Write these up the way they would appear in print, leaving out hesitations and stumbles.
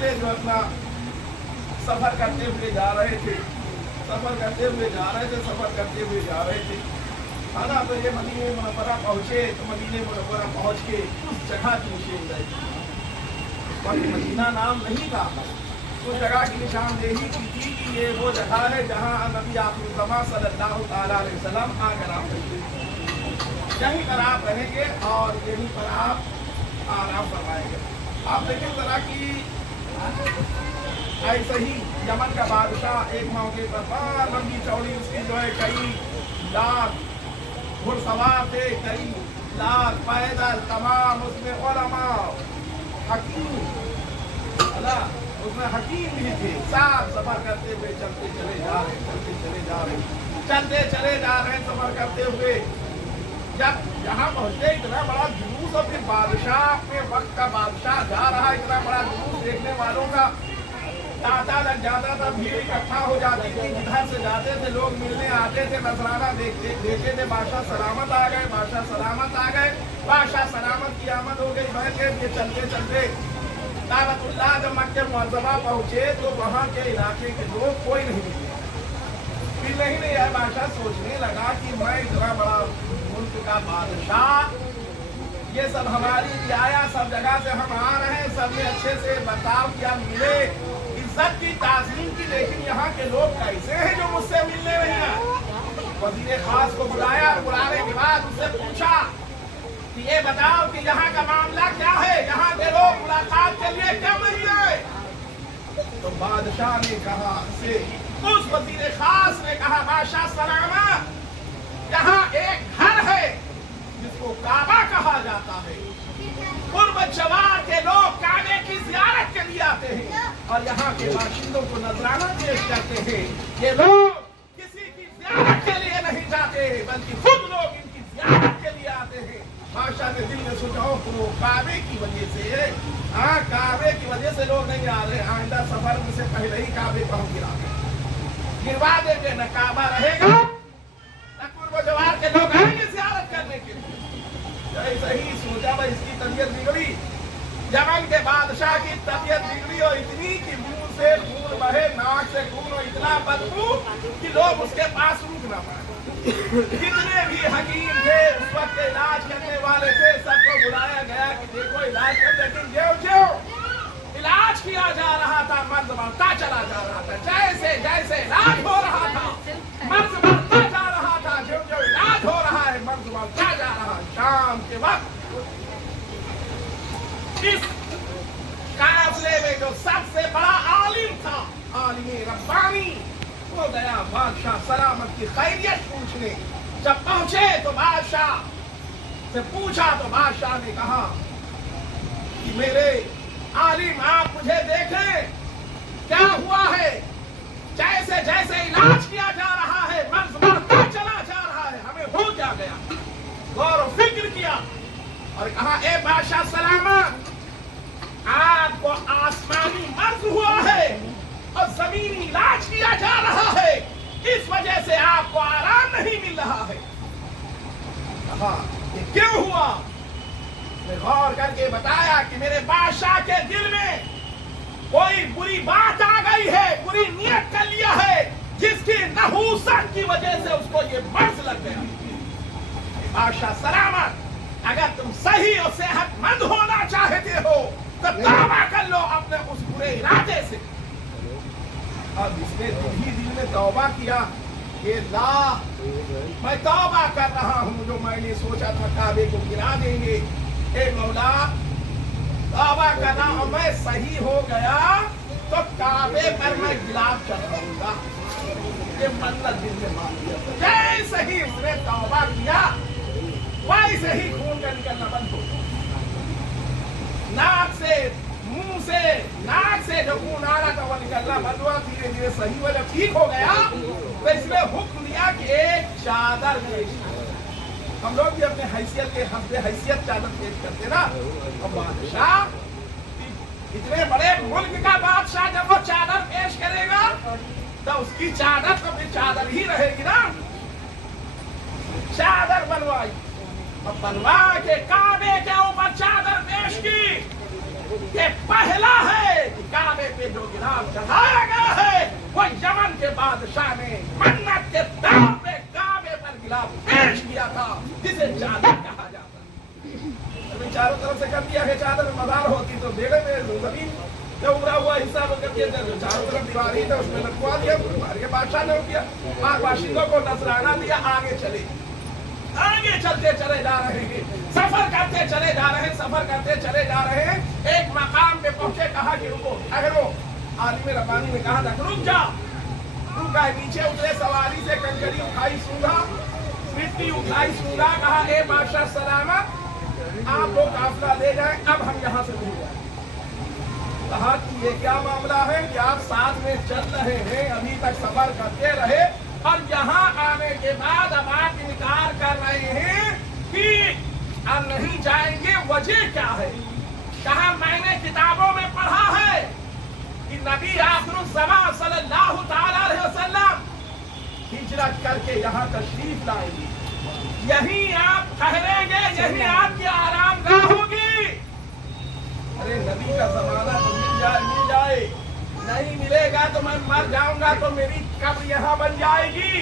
इसलिए जो अपना सफर करते हुए जा रहे थे, सफर करते हुए जा रहे थे है ना। तो ये मदीने मुनव्वरा पहुंचे, तो मदीने मुनव्वरा पहुंच के उस जगह की निशानदेही, वही मदीना नाम नहीं था, उस जगह की निशानदेही की थी कि ये वो जगह है जहाँ नबी आखिर ज़मां सल्लल्लाहु ताला अलैहि वसल्लम आकर आप यहीं पर आप रहेंगे और यहीं पर आप आराम फरमाएंगे। आप देखें जरा कि ऐसे ही यमन का बादशाह एक मौके पर बड़ा लंबी चौड़ी उसकी जो है कई लाख घुड़सवार थे, कई लाख पैदल, तमाम उसमें उलमा हकीम उसमें हकीम भी थे, साथ सफर करते हुए चलते चले जा रहे सफर करते हुए जब यहाँ पहुंचे इतना बड़ा जुलूस और फिर बादशाह अपने वक्त का बादशाह जा रहा, इतना बड़ा जुलूस देखने वालों का तांता लग जाता था, भीड़ इकट्ठा हो जाती थी, जिधर से जाते थे लोग मिलने आते थे, नजराना देते थे। बादशाह सलामत आ गए, बादशाह सलामत की आमद हो गई। बहन के ये चलते चलते दावतुल्लाह जब मक्के मुअज़्ज़मा पहुंचे तो वहाँ के इलाके के लोग कोई नहीं मिले नहीं है। बादशाह सोचने लगा कि मैं इतना बड़ा मुल्क का बादशाह, ये सब हमारी रियाया, सब जगह से हम आ रहे हैं, सबने अच्छे से बर्ताव किया, मिले, इज्जत की, ताज़ीम की, लेकिन यहाँ के लोग कैसे हैं जो मुझसे मिलने नहीं आए। वज़ीर खास को बुलाया, बुलाने के बाद उससे पूछा कि ये बताओ कि यहाँ का मामला क्या है, यहाँ के लोग मुलाकात के लिए क्यों नहीं आए। तो बादशाह ने कहा से उस वज़ीर खास ने कहा, बादशाह सलामत, यहाँ एक घर है जिसको काबा कहा जाता है, गुर्बत जवार के लोग काबे की ज़ियारत के लिए आते हैं और यहाँ के बाशिंदों को नजराना पेश करते हैं। ये लोग किसी की ज़ियारत के लिए नहीं जाते बल्कि खुद लोग इनकी ज़ियारत के लिए आते हैं। बादशाह ने दिल में सोचा वो काबे की वजह से, हाँ काबे की वजह से लोग नहीं आ रहे, आइंदा सफर से पहले ही काबे को हम गिरवा देंगे, न काबा रहेगा न गुर्बत जवार के लोग आएंगे ज़ियारत करने के लिए। ऐसे ही सोचा भाई इसकी तबीयत बिगड़ी, यमन के बादशाह की तबीयत बिगड़ी और इतनी कि मुंह से खून बहे, नाक से खून और इतना बदबू कि लोग उसके पास रुक ना पाए। जितने भी हकीम थे उस वक्त इलाज करने वाले थे, सबको बुलाया गया कि देखो इलाज कर, लेकिन जो इलाज किया जा रहा था मर्द बढ़ता चला जा रहा था। जैसे जैसे इलाज हो रहा था मर्द बढ़ता जा रहा था, जो इलाज हो रहा है मर्द बढ़ता जा रहा है। शाम के वक्त इस काफिले में जो सबसे बड़ा आलिम था, आलिम रब्बानी, वो गया बादशाह सलामत की खैरियत पूछने। जब पहुंचे तो बादशाह से पूछा तो बादशाह ने कहा कि मेरे आलिम आप मुझे देखें, क्या हुआ है। जैसे जैसे इलाज किया जा रहा है मर्ज बढ़ता चला जा रहा है, हमें हो क्या गया। गौर और फिक्र किया और कहा, ए बादशाह सलामत, आपको आसमानी मर्ज हुआ है और जमीनी इलाज किया जा रहा है, इस वजह से आपको आराम नहीं मिल रहा है। कहा ये क्यों हुआ। गौर करके बताया कि मेरे बादशाह के दिल में कोई बुरी बात आ गई है, बुरी नियत कर लिया है, जिसकी नहूसत की वजह से उसको ये मर्ज लग गया। बादशाह सलामत, अगर तुम सही और सेहतमंद होना चाहते हो तो तौबा कर लो अपने उस बुरे इरादे से। अब इसने दिल में तौबा किया, ये मैं तौबा कर रहा हूँ जो मैंने सोचा था काबे को गिरा देंगे। ए मौला, तौबा करना और मैं सही हो गया तो काबे पर मैं गुलाब चढ़ाऊंगा। ये मन्नत दिल में मान लिया। जैसे ही उसने तौबा किया वैसे ही खून का निकलना बंद हो गया। नाक से, मुंह से, नाक से जो खून आ रहा था वो निकलना बंद हुआ। धीरे धीरे सही हुआ। जब ठीक हो गया तो इसने हुक्म दिया कि एक चादर पेश। हम लोग भी अपने हैसियत के हस्बे हैसियत चादर पेश करते ना। अब बादशाह, इतने बड़े मुल्क का बादशाह जब वो चादर पेश करेगा तो उसकी चादर तो फिर चादर ही रहेगी ना। चादर बनवाई और बनवा के काबे के ऊपर चादर पेश की। ये पहला है कि काबे जमीन जो उभरा हुआ हिस्सा करके चारों तरफ दीवार ही था उसमें लटकवा दिया, के बादशाह ने किया, बाशिंदों को नजराना दिया, आगे चले, आगे चलते चले जा रहे हैं, सफर करते चले जा रहे हैं, सफर करते चले जा रहे हैं। एक मकाम पे पहुंचे, कहा कि रुको, ठहरो। आलिम रब्बानी ने कहा था रुक जा, रुका, नीचे उतरे, सवारी से कंकरी उठाई सूंघा, मिट्टी उठाई सूंघा, कहा ए बादशाह सलामत, आप लोग काफिला ले जाएं, अब हम यहाँ से नहीं जाएंगे। कहा कि ये क्या मामला है कि आप साथ में चल रहे हैं, अभी तक सफर करते रहे और यहाँ आने के बाद अब आप इनकार कर रहे हैं कि अब नहीं जाएंगे, वजह क्या है? कहा मैंने किताबों में पढ़ा है कि नबी आखिरुज़्ज़मान सल्लल्लाहु ताला अलैहि वसल्लम हिजरत करके यहाँ तशरीफ लाएंगे, यहीं आप ठहरेंगे, यहीं आपकी आरामगाह होगी। अरे नबी का जमाना तो मिल जाए, नहीं मिलेगा तो मैं मर जाऊंगा, तो मेरी कब्र यहाँ बन जाएगी।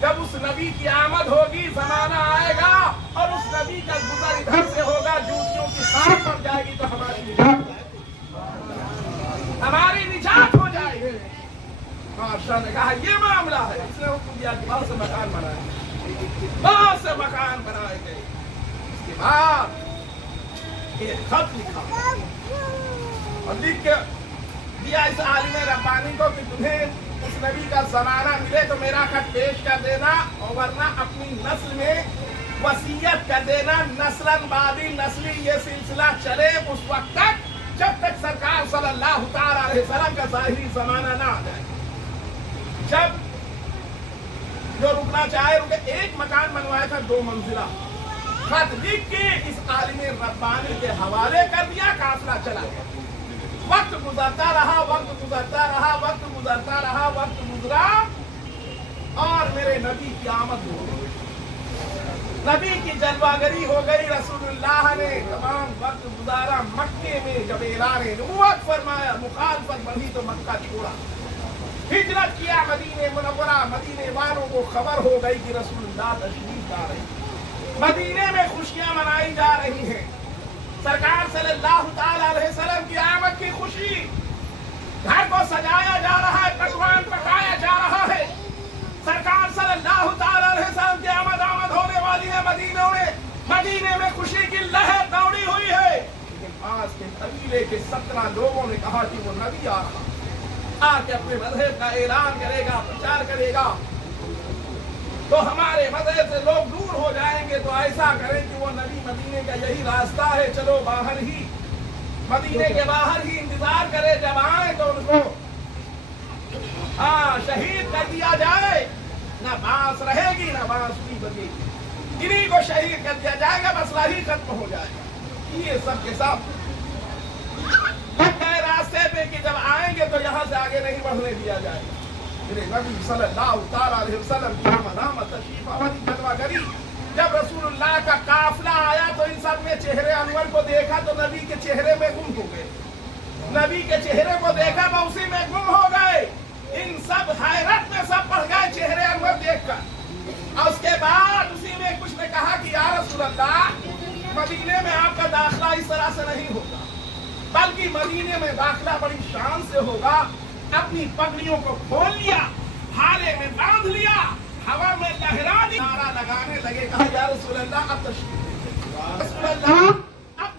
जब उस नबी की आमद होगी, जमाना आएगा और उस नबी का गुजर इधर से होगा, जूतियों की सांप पड़ जाएगी, तो हमारी निजात हो जाएगी। बादशाह ने कहा ये मामला है, इसने हुक्म दिया कि बहुत से मकान बनाए, बहुत से मकान बनाए गए। इसके बाद एक खत लिखा और लिख के दिया इस आलिम रब्बानी को कि तुम्हें उस नबी का जमाना मिले तो मेरा खत पेश कर देना, और वरना अपनी नस्ल में वसीयत कर देना, नस्लन बादी नस्ली ये सिलसिला चले उस वक्त तक जब तक सरकार सल्लल्लाहु ताला अलैहि वसल्लम का ज़ाहिरी जमाना ना आ जाए। जब जो रुकना चाहे रुके, एक मकान बनवाया था 2 मंजिला, खत लिख के इस आलिम रब्बानी के हवाले कर दिया, काफिला चला गया। वक्त गुजरता रहा, वक्त गुजरता रहा, वक्त गुजरता रहा, वक्त गुजरा और मेरे नबी की आमद हो गई, नबी की जलवागरी हो गई। रसूलुल्लाह ने तमाम वक्त गुजारा मक्के में, जब ऐलान नबूवत फरमाया, मुखालफत बढ़ी तो मक्का छोड़ा, हिजरत किया मदीने मुनव्वरा। मदीने वालों को खबर हो गई कि रसूलुल्लाह तशरीफ ला रहे, मदीने में खुशियां मनाई जा रही हैं, सरकार सल्लल्लाहु ताला अलैहि वसल्लम की आमद की खुशी, घर को सजाया जा रहा है, पकवान पकाया जा रहा है, सरकार सल्लल्लाहु ताला अलैहि वसल्लम की आमद होने वाली है। मदीने में खुशी की लहर दौड़ी हुई है। लेकिन पास के कबीले के 17 लोगों ने कहा कि वो नबी आ रहा, आके अपने मजहब का ऐलान करेगा, प्रचार करेगा, तो हमारे मजहब से लोग दूर हो जाएंगे, तो ऐसा करें कि वो नबी मदीने का यही रास्ता है, चलो बाहर ही, मदीने के बाहर ही इंतजार करे, जब आए तो उनको शहीद कर दिया जाए, ना बांस रहेगी ना बांसुरी बजेगी, इन्हीं को शहीद कर दिया जाएगा, मसला ही खत्म हो जाएगा। ये सब के सब रास्ते पे कि जब आएंगे तो यहाँ से आगे नहीं बढ़ने दिया जाएगा। मेरे नबी सल्लल्लाहु ताला अलैहि वसल्लम की आमद तशरीफ आमदी जलवागरी, जब रसूलुल्लाह का काफिला आया तो इन सब में चेहरे अनवर को देखा तो नबी के चेहरे में गुम हो गए, नबी के चेहरे को देखा तो उसी में गुम हो गए। इन सब हैरत में सब पड़ गए चेहरे अनवर देखकर। और उसके बाद उसी में कुछ ने कहा कि या रसूलल्लाह, मदीने में आपका दाखिला इस तरह से नहीं होगा, बल्कि मदीने में दाखिला बड़ी शान से होगा। अपनी पगड़ियों को खोल लिया, हाले में बांध लिया, हवा में लहरा दी, नारा लगाने लगे, कहा या रसूलल्लाह अब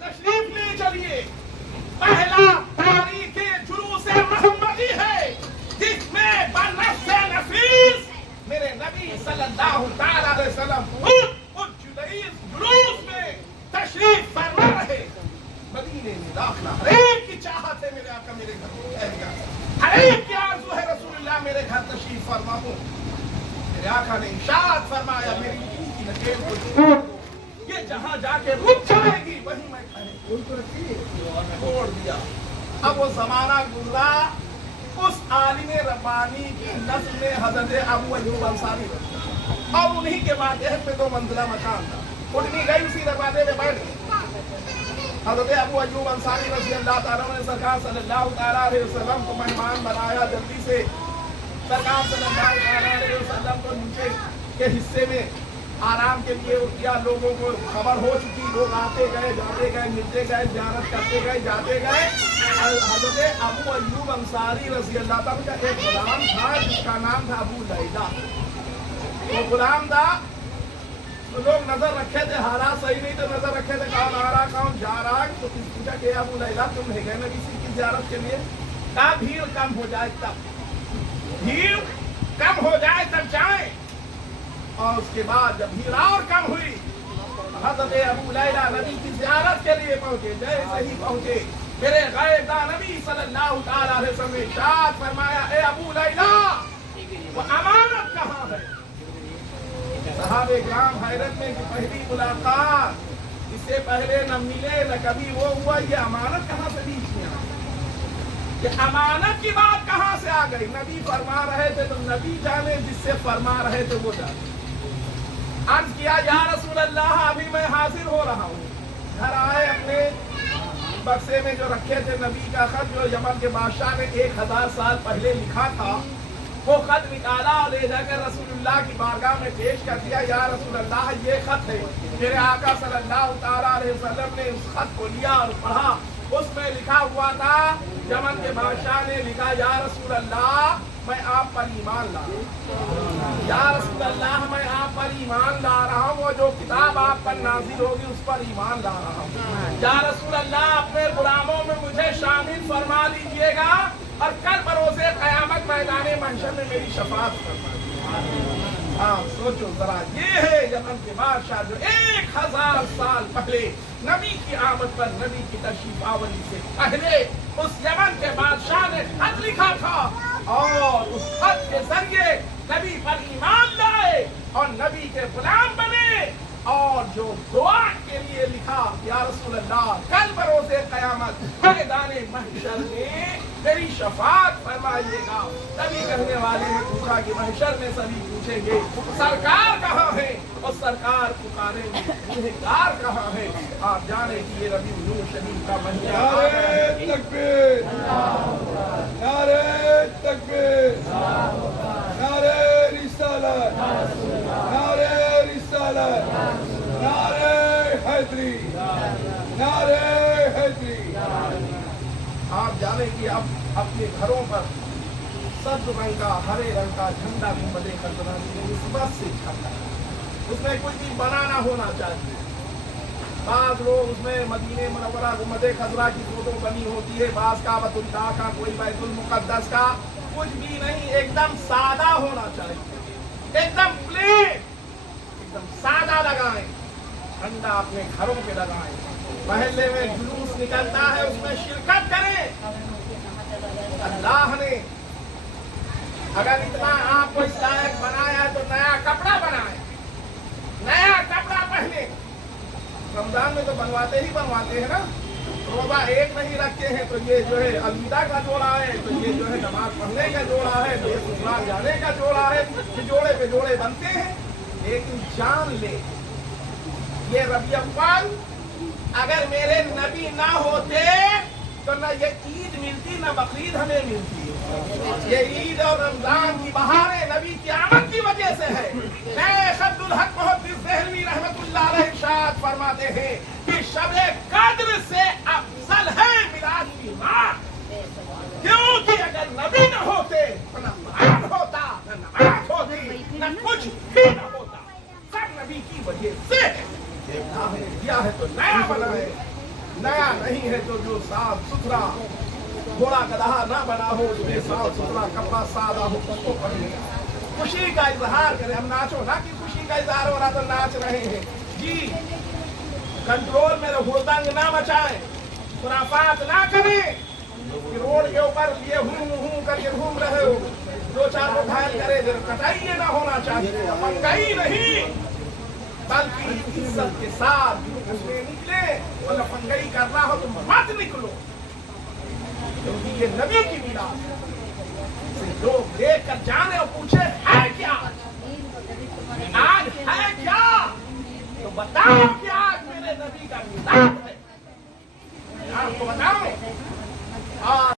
तशरीफ ले चलिए। पहला तारीख जुलूस मोहम्मदी है जिसमें बनफ्स नफीस मेरे नबी सल्लल्लाहु ताला अलैहि वसल्लम उस जुलूस में तशरीफ फरमा रहे। मदीने में दाखिला हर एक की चाहत है, मेरे आका मेरे घर में ठहर गया, हर एक की आरज़ू है रसूलुल्लाह मेरे घर तशरीफ फरमा हो। मेरे आका ने इरशाद फरमाया, मेरी बीवी की नकेल को छोड़ दो, ये जहाँ जाके रुक जाएगी वहीं मैं छोड़ दिया। अब वो जमाना गुजरा, उस आलिम रब्बानी की नस्ल में हजरत अबू अय्यूब अंसारी और उन्हीं के मातहत पे 2 मंजिला मकान था, उठनी गई उसी दरवाजे में बैठ गई। हज़रत अबू अय्यूब अंसारी रज़ी अल्लाह ताला ने सरकार सल्लल्लाहु ताला अलैहि वसल्लम को मेहमान बनाया। जल्दी से सरकार सल्लल्लाहु ताला अलैहि वसल्लम को नीचे के हिस्से में आराम के लिए किया, लोगों को खबर हो चुकी, लोग आते गए जाते गए, मिलते गए, ज़ियारत करते गए जाते गए। और हज़रत अबू अय्यूब अंसारी रज़ी अल्लाह ताला का एक गुलाम था जिसका नाम था अबू लैला। वो गुलाम था, तो लोग नजर रखे थे, हालात सही नहीं तो नजर रखे थे कौन आ रहा कौन जा रहा। तो पूछा कि अबू लैला तुम नहीं गए नबी की ज़ियारत के लिए? कहा भीड़ कम हो जाए तब, भीड़ कम हो जाए तब जाए। और उसके बाद जब भीड़ और कम हुई, हज़रत अबू लैला नबी की ज़ियारत के लिए पहुंचे। जैसे ही पहुंचे, मेरे ग़ैबदा नबी सल्लल्लाहु अलैहि वसल्लम ने इरशाद फरमाया, ए अबू लैला वो अमानत कहाँ है? सहाबे किराम हैरत में कि पहली मुलाकात, इससे पहले न मिले न कभी वो हुआ, ये अमानत कहाँ से बीच में आ गई? ये अमानत की बात कहाँ से आ गई? नबी फरमा रहे थे तो नबी जाने, जिससे फरमा रहे थे वो जाने। अर्ज किया, या रसूल अल्लाह अभी मैं हाजिर हो रहा हूँ। घर आए, अपने बक्से में जो रखे थे नबी का खत, जो यमन के बादशाह ने 1000 साल पहले लिखा था, वो खत निकाला और ले जाकर रसूलुल्लाह की बारगाह में पेश कर दिया। या रसूल अल्लाह ये खत है। मेरे आका सल्लल्लाहु अलैहि वसल्लम ने उस खत को लिया और पढ़ा। उसमें लिखा हुआ था, यमन के बादशाह ने लिखा, या रसूल अल्लाह मैं आप पर ईमान ला रहा हूँ, या रसूल अल्लाह मैं आप पर ईमान ला रहा हूँ, वो जो किताब आप पर नाज़िल होगी उस पर ईमान ला रहा हूँ। या रसूल अल्लाह अपने गुलामों में मुझे शामिल फरमा लीजिएगा और कल बरोज़े क़यामत मैदान महशर में मेरी शफाअत फरमा दीजिएगा। हाँ सोचो जरा, ये है यमन के बादशाह जो 1000 साल पहले नबी की आमद पर, नबी की तशरीफ आवरी से पहले उस यमन के बादशाह ने खत लिखा था और उस खत के जरिए नबी पर ईमान लाए और नबी के गुलाम बने। और जो दुआ के लिए लिखा, या रसूल अल्लाह कल बरोज़े क़यामत मैदान महशर में मेरी शफाअत फरमाइएगा। तभी कहने वाले ने पूछा कि महशर में सभी पूछेंगे सरकार कहाँ है, और सरकार पुकारेंगे गुनहगार कहाँ है। आप जाने कि ये रबीउल नूर शरीफ का महीना है। नारे तकबीर, नारे तकबीर, नारे रिसालत, नारे रिसालत, नारे हैदरी, नारे हैदरी। आप जाने कि अब अपने घरों पर सब्ज रंग का, हरे रंग का झंडा गुंबदे खतरा इस बात से छाता है, उसमें कुछ भी बनाना होना चाहिए। बाज़ लोग उसमें मदीने मुनव्वरा गुंबदे खतरा की फोटो बनी होती है, बाज़ काबतुल्लाह का, कोई बैतुल मुक़द्दस का, कुछ भी नहीं, एकदम सादा होना चाहिए, एकदम प्लेन, एकदम सादा लगाएं। झंडा अपने घरों पे लगाएं, महल्ले में जुलूस निकलता है उसमें शिरकत करें। अल्लाह ने अगर इतना आपको इस लायक बनाया है तो नया कपड़ा बनाए, नया कपड़ा पहने। रमजान में तो बनवाते ही बनवाते हैं ना, रोजा एक नहीं रखते हैं तो ये जो है अलविदा का जोड़ा है, तो ये जो है नमाज पढ़ने का जोड़ा है, तो ये ससुराल जाने का जोड़ा है, ये जोड़े पे जोड़े बनते हैं। लेकिन जान ले, ये रबी अव्वल अगर मेरे नबी ना होते तो न ये ईद मिलती न बकरीद हमें मिलती। ये ईद और रमजान की बहारें नबी की आमद की वजह से है। शेख अब्दुल हक मुहद्दिस देहलवी रहमतुल्लाह अलैह इरशाद फरमाते हैं कि शब-ए कद्र से अफजल है मिलाद की रात, क्योंकि अगर नबी न होते तो न कुरान होता, न नमाज होती, न कुछ भी न होता। सब नबी की वजह से है। अल्लाह ने दिया है तो नया बनाए, नया नहीं है तो जो साफ सुथरा घोड़ा गधा ना बना हो, उसमें साफ सुथरा कपड़ा सादा हो, उसको पहने खुशी का इजहार करें। हम नाचो ना कि खुशी का इजहार हो रहा तो नाच रहे हैं जी, कंट्रोल में हुड़दंग ना मचाएं, खुराफात ना करें कि रोड के ऊपर ये हूं करके घूम रहे हो, दो चार लोग घायल करे, कटाई ये ना होना चाहिए, पंगाई नहीं, बल्कि इज्जत के साथ उसमें निकले। और लफंगई करना हो तो मत निकलो, क्योंकि ये नबी की मिलाद है। लोग देख कर जाने और पूछे है क्या, आज है क्या, तो बताओ कि आज मेरे नबी का मिलाद है। आपको बताओ आज